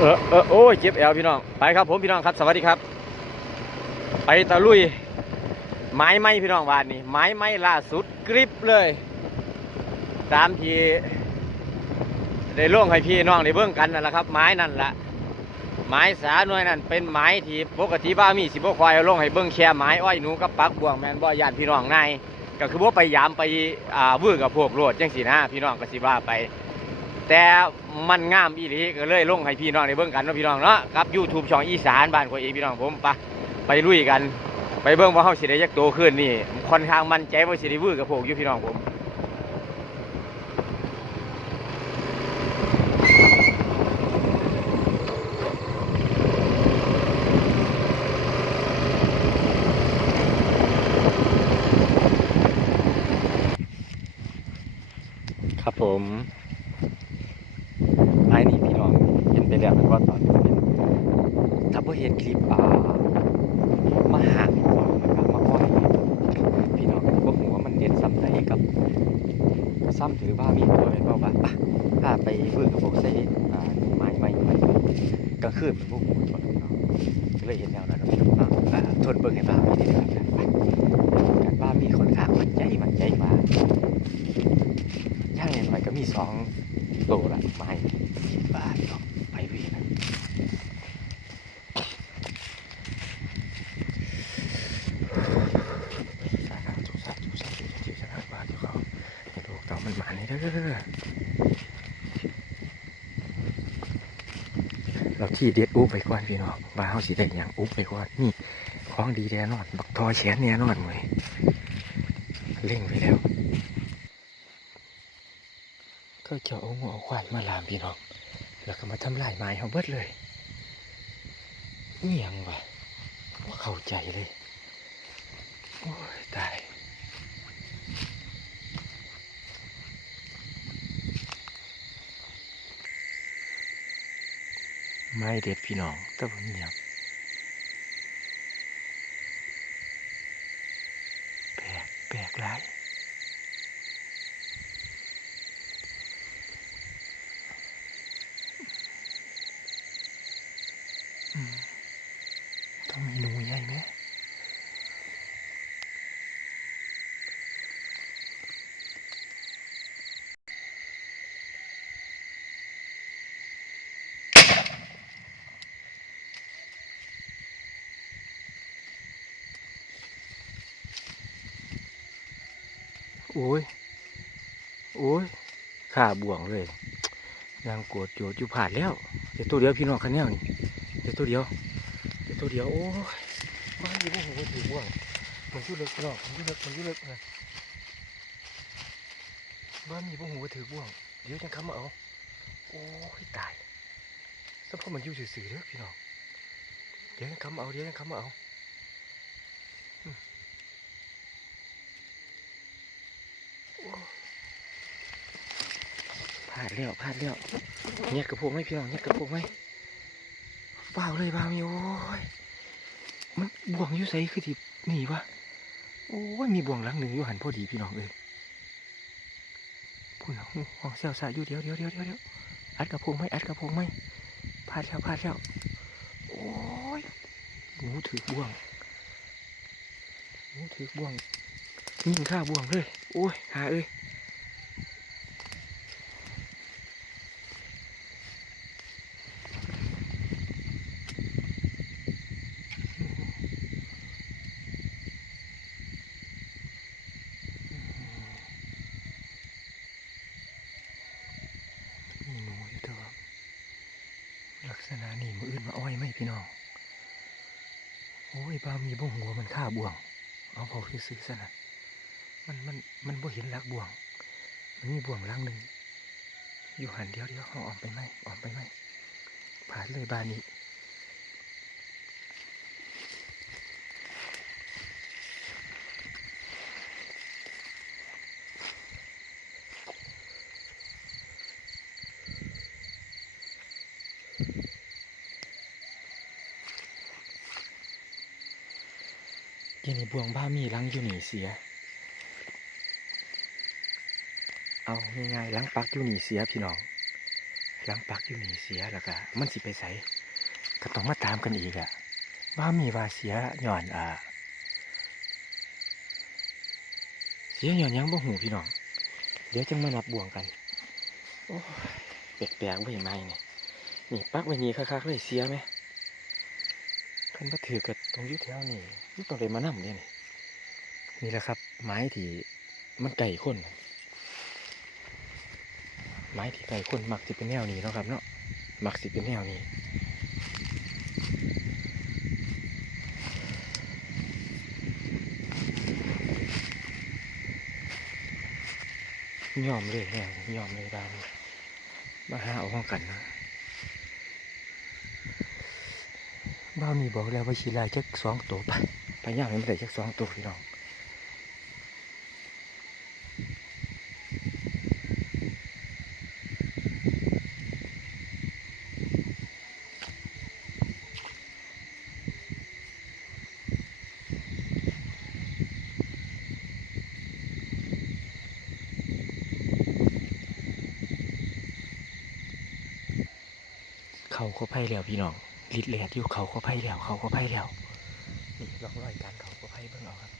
เออเออโอ้ยเจ็บแอวพี่น้อง ไปครับผมพี่น้องครับ สวัสดีครับ ไปตะลุย ไม้ไม้พี่น้องวานนี่ไม้ไม้ล่าสุดกริบเลย ตามที่ได้ล่วงให้พี่น้องได้เบิ่งกันนั่นแหละครับ ไม้นั่นละไม้สาหน่วยนั่นเป็นไม้ที่ปกติบ้ามีสิบ่ควายเอาลงให้เบิ่งแค่ไม้อ้อยหนูกับปักบ่วงแมนบ่ญาติพี่น้องนายก็คือว่าไปยามไปอ่าวื้อกับพวกโลดจังสีนะพี่น้องก็สิว่าไป แต่มันงามอีหลีก็เลยลงให้พี่น้องได้เบิ่งกันนาะพี่น้องเนาะกับ YouTube ช่องอีสานบ้านข่อยเองพี่น้องผมไปไปลุยกัน ไปเบิ่งว่าเฮาสิได้ยักโตขึ้นนี่ค่อนข้างมั่นใจว่าสิได้วื้อกับพวกอยู่พี่น้องผมครับผมไอ้นี่พี่น้องเห็นไปแล้วมันว่าตอนนี้มันเป็น ถ้าพ่เห็นคลิปอ่ามาหางก่อนนะครับมาอ้อยพี่น้องพวกหัวมันเด็ดซ้ำใดกับซ้ำถือว่ามีตัวเลยบอกว่าอะถ้าไปฝึกกับพวกเซอ่าไม้ไม้ไม้กลางคืนมันพวกหัวตัวพี่น้องก็เลยเห็นแนวนั้นพี่น้องทนเบิ่งให้บ้ามีได้ครับการบ้ามีคนข้างมันใจมันใจกว่าย่างเนี่ยหน่อยก็มีสองโลละไม้สิบบาทเนาะไปพี่นะสาธุสาธุสาธุสาธุสาธุบาทอยู่เขาให้ลูกเต่ามันมาในเด้อเราที่เด็ดอุ๊บไปก่อนพี่น้องว่าเขาสิได้หยังอุ๊บไปก่อนนี่ของดีแน่นอนบักทอแขนแน่นอนเว้ยเล่งไปแล้ว ก็จะเอาหัวเอาขวานมาลามพี่น้องแล้วก็มาทำลายไม้เขาเบิดเลยนี่ยังวะว่าเข้าใจเลย โอ้ยตาย ไม้เด็ดพี่น้องแต่ผมเงียบแปลกแปลกหลาย อืมต้องมีหนูใหญ่ไหมโอ้ยโอ้ยข่าบ่วงเลยยังโกรธโจดอยู่ผ่านแล้วเดี๋ยวตัวเดียวพี่น้องคันแนวนี่เดี๋ยวตัวเดียวเดี๋ยวตัวเดียวโอ้ยมาอยู่บ่หัวถือบ่วงมันยู่เลิกเนาะมันยู่เลิกมันยู่เลิกนะบ้านมีบ่หัวถือบ่วงเดี๋ยวจังคำมาเอาโอ้ยตายสะพอมันยู่ซื่อๆเด้อพี่น้องเดี๋ยวจังคำมาเอาเดี๋ยวจังคำมาเอาอืมโอ้ พลาดแล้วพลาดแล้วเงียบกระโปงไหมพี่น้องเงียบกระโปงไหมเปล่าเลยบ้ามีโอ้ยมันบ่วงอยู่ใสคือที่หนีวะโอ้ยมีบ่วงหลังหนึ่งอยู่หันพอดีพี่น้องเลยพูดนะห้องเซลซาอยู่เดี๋ยวเดี๋ยวเดี๋ยวเดี๋ยวเดียวอัดกระโพงไหมอัดกระโพงไหมพลาดแล้วพลาดแล้วโอ้ยหนูถือบ่วงหนูถือบ่วงยิงข้าบ่วงเลย โอ้ยหาเอ้ย มีหนูอยู่เถอะลักษณะนี่มืออื่นมาอ้อยไหม พี่น้อง โอ้ยบามีบ่หัวมันฆ่าบ่วง เอาพอคือซื้อซะนะมันมันมันบ่เห็นลักบ่วง มันมีบ่วงลังหนึ่งอยู่หันเดียวเดียวเอาออกไปไหมออกไปไหมผ่านเลยบานนี้ นี้บวงบ้ามีลังอยู่หนีเสีย เอาง่ายๆลังปักอยู่หนีเสียพี่น้องลังปักอยู่นี่เสียแล้วก็มันสิไปใสก็ต้องมาตามกันอีกอะว่ามีว่าเสียหย้อนอ่าเสียหย้อนยังบ่หูพี่น้อง เดี๋ยวจังมานับบ่วงกัน โอ้แปลกๆไม่ไหมนี่นี่ปักไว้นี่คักๆเลยเสียไหม พิ่นบ่ถือกับตรงยุแถวนี่มันต้องได้มานำเนี่ยนี่นี่แหละครับ ไม้ที่มันไก่คนไม้ที่ไก่คนมักสิเป็นแนวนี้เนาะครับเนาะมักสิเป็นแนวนี้ยอมเลยแนวยอมเลยบ้านมาหาเอาห้องกันนะ บ้านมีบอกแล้วว่าชีลายจักสองตัวไปไปย่างให้มันได้จักสองตัวพี่น้องเขาก็ไพ่แล้วพี่น้อง ลิดแลดอยู่เขาก็ไพ่แล้วเขาก็ไพ่แล้วนี่ลองรอยการเขาก็ไพ่เบิ่งเอาครับ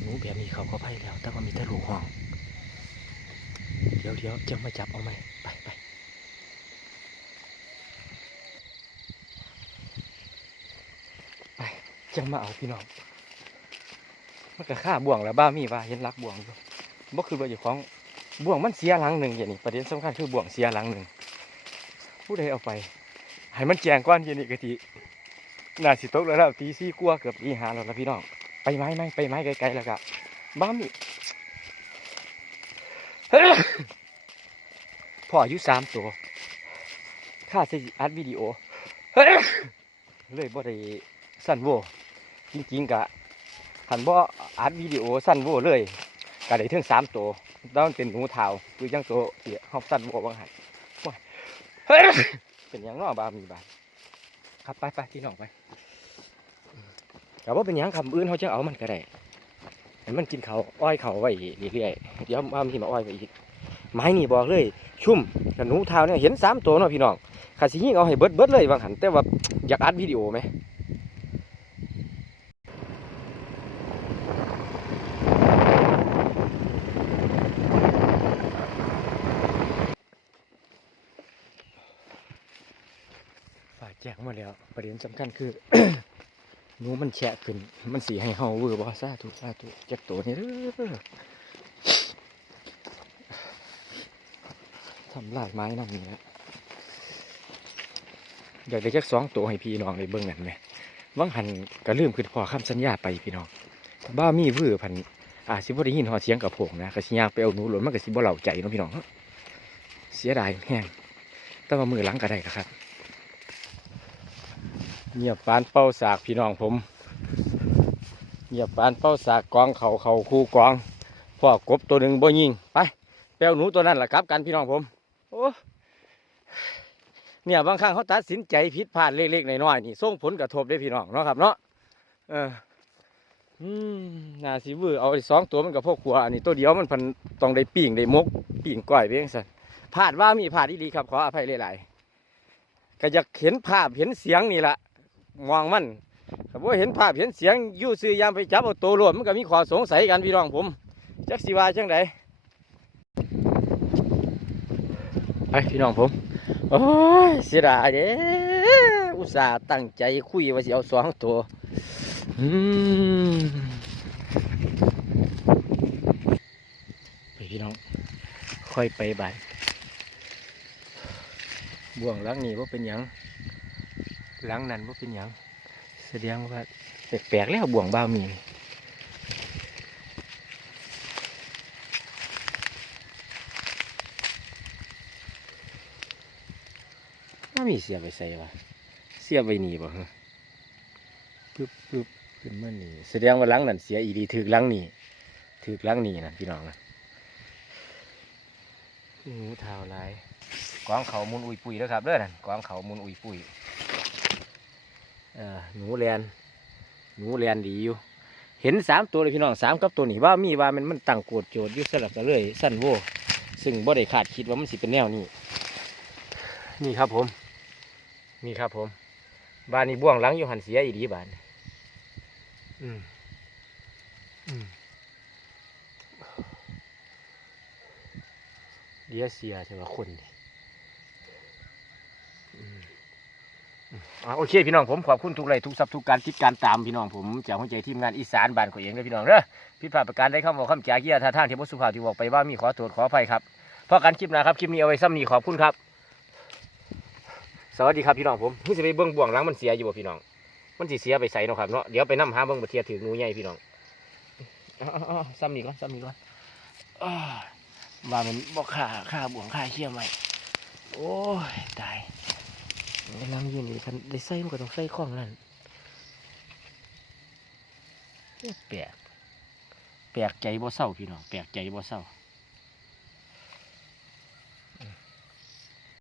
หนูแบบนี้เขาก็ไพ่แล้ว แต่ว่ามีแต่ลูกห้อง เดี๋ยวเดี๋ยวจะมาจับเอาไหมไปไปไปจังมาเอาพี่น้อง มันก็ฆ่าบ่วงแล้วบ้ามีว่าเห็นรักบ่วงอยู่บ่คือว่าอยู่ของบ่วงมันเสียหลังหนึ่งอย่างนี้ประเด็นสำคัญคือบ่วงเสียหลังหนึ่งผู้ใดเอาไปให้มันแจงก้อนเย็นอีกกะทีน่าสิตกแล้วตีสี่กลัวเกือบตีหาแล้วละพี่น้องไปไม้ไหมไปไม้ไกลๆแล้วก็บ้ามีพ่ออายุสามตัวข้าสิอัดวิดีโอเลยบ่ได้สั่นโวจริงๆกะ หันบ่อัดวิดีโอสั้นโวเลยก็ได้ถึงสามตัวแล้วมันเป็นหูเทาคือจังตัวเสียฮอบสั้นโวบางหันว้ายเป็นยังน้อบามีบาครับไปไปที่น้องไปแต่ว่าเป็นยังคำอื่นเขาจะเอามันก็ได้ให้มันกินเขาอ้อยเขาไว้เรื่อยๆเดี๋ยวมามีมาอ้อยไว้อีกไม้นี่บอกเลย ชุ่มกับหนูเท้าเนี่ยเห็นสามตัวเนาะพี่น้องขาสิยิงเอาให้เบิดเบิดเลยบางหันแต่ว่าอยากอัดวิดีโอไหม ฝาก แล้วประเด็นสำคัญคือ หนูมันแฉะขึ้น มันสีให้เฮาเวอร์บ่ซาถูกซาถูกจักตัวนี่เด้อทำลายไม้นั่นนี่แหละอยากได้จักสองตัวให้พี่น้องได้เบิ่งนั่นไหมวังหันก็ลืมคือพอคำสัญญาไปพี่น้อง บ้ามีวื้อพันอาสิบ่ได้ยินหอเสียงกับผมนะก็สิยางไปเอาหนูหล่นมันก็สิบ่เหล่าใจเนาะพี่น้องเสียดายแห้งแต่ว่ามือหลังก็ได้ละครับ เงียบปานเป้าสากพี่น้องผมเงียบปานเป้าสากกองเขาเขาคู่กองพ่อกบตัวหนึ่งบ่ยิงไปแปลวหนูตัวนั้นแหละครับกันพี่น้องผมโอ้เนี่ยบางครั้งเขาตัดสินใจผิดพลาดเล็กๆน้อยๆนี่ส่งผลกระทบได้พี่น้องเนาะครับเนาะเอออืมน่าสิวือเอาสองตัวมันกับพวกขัวอันนี้ตัวเดียวมันพันต้องได้ปิ่งได้มกปิ่งก้อยเพียงสันพลาดว่ามีพลาดที่ดีครับขออภัยหลายๆก็อยากเห็นภาพเห็นเสียงนี่แหละ มองมันถ้าบ่เห็นภาพเห็นเสียงยู่ซื้อยามไปจับเอาตัวรวมมันก็มีข้อสงสัยกันพี่น้องผมจักสิว่าจังไดไปพี่น้องผมโอ้ยเสียดายเด้อุตส่าห์ตั้งใจคุยว่าสิเอาสองตัวอืมไปพี่น้อง ค่อยไปบ่านบ่วงลังนี่ว่าเป็นยัง หลังนั้นว่าเป็นหยังแสดงว่าแปลกๆแล้วบ่วงบ้าวมีนี่น่ามีเสียไปใส่วะเสียไปนี่บ่ฮะปึ๊บปึ๊บขึ้นมานี่แสดงว่าหลังนั้นเสียอีดีถือหลังนี่ถือหลังนี่นะพี่น้องนะหนูเท้าลายกวางเขามุนอุยปุยแล้วครับเด้อนั่นกวางเขามุนอุยปุยเอ่อ หนูแลนหนูเรียนดีอยู่ เห็นสามตัวเลยพี่น้องสามกับตัวนี้ว่ามีว่ามันมันตั้งโกดโจทย์อยู่สลับกันเลยสั้นโวซึ่งบ่ได้คาดคิดว่ามันสิเป็นแนวนี้นี่ครับผม นี่ครับผม บ้านนี้บ่วงหลังอยู่หันเสียอีดีบ้านอืมอืมเดียเสียแต่ว่าคนนี่อืม อ่าโอเคพี่น้องผมขอบคุณทุกไลค์ทุกซับทุกการติดการตามพี่น้องผมจากหัวใจทีมงานอีสานบ้านของเองเลยพี่น้องเด้อผิดพลาดประการใดคำบอกคำจากเกียร์ท่าทางที่บสุภาพที่บอกไปว่ามีขอโทษขออภัยครับเพราะการคลิปนะครับคลิปนี้เอาไว้ซ้ำนี้ขอบคุณครับ สวัสดีครับพี่น้องผมเพิ่งจะไปเบิ้งบ่วงหล้างมันเสียอยู่บ่พี่น้อง มันสิเสียไปใส่เนาะครับเนาะเดี๋ยวไปนํหาเบิ้งบะเทียถืองูใหญ่พี่น้องอาเอาเอาซ้ำนี่ก่อนซ้ำนี่ก่อนอ้าว่ามันบอกข่าข่าบ่วงข่าเขี้ยไหมโอ้ยตาย ลังอยืนนี่คันได้ใส่มันก็ต้องใส่ข้องนั่นแปลกแปลกใจบ่เศร้าพี่น้องแปลกใจบ่เศร้า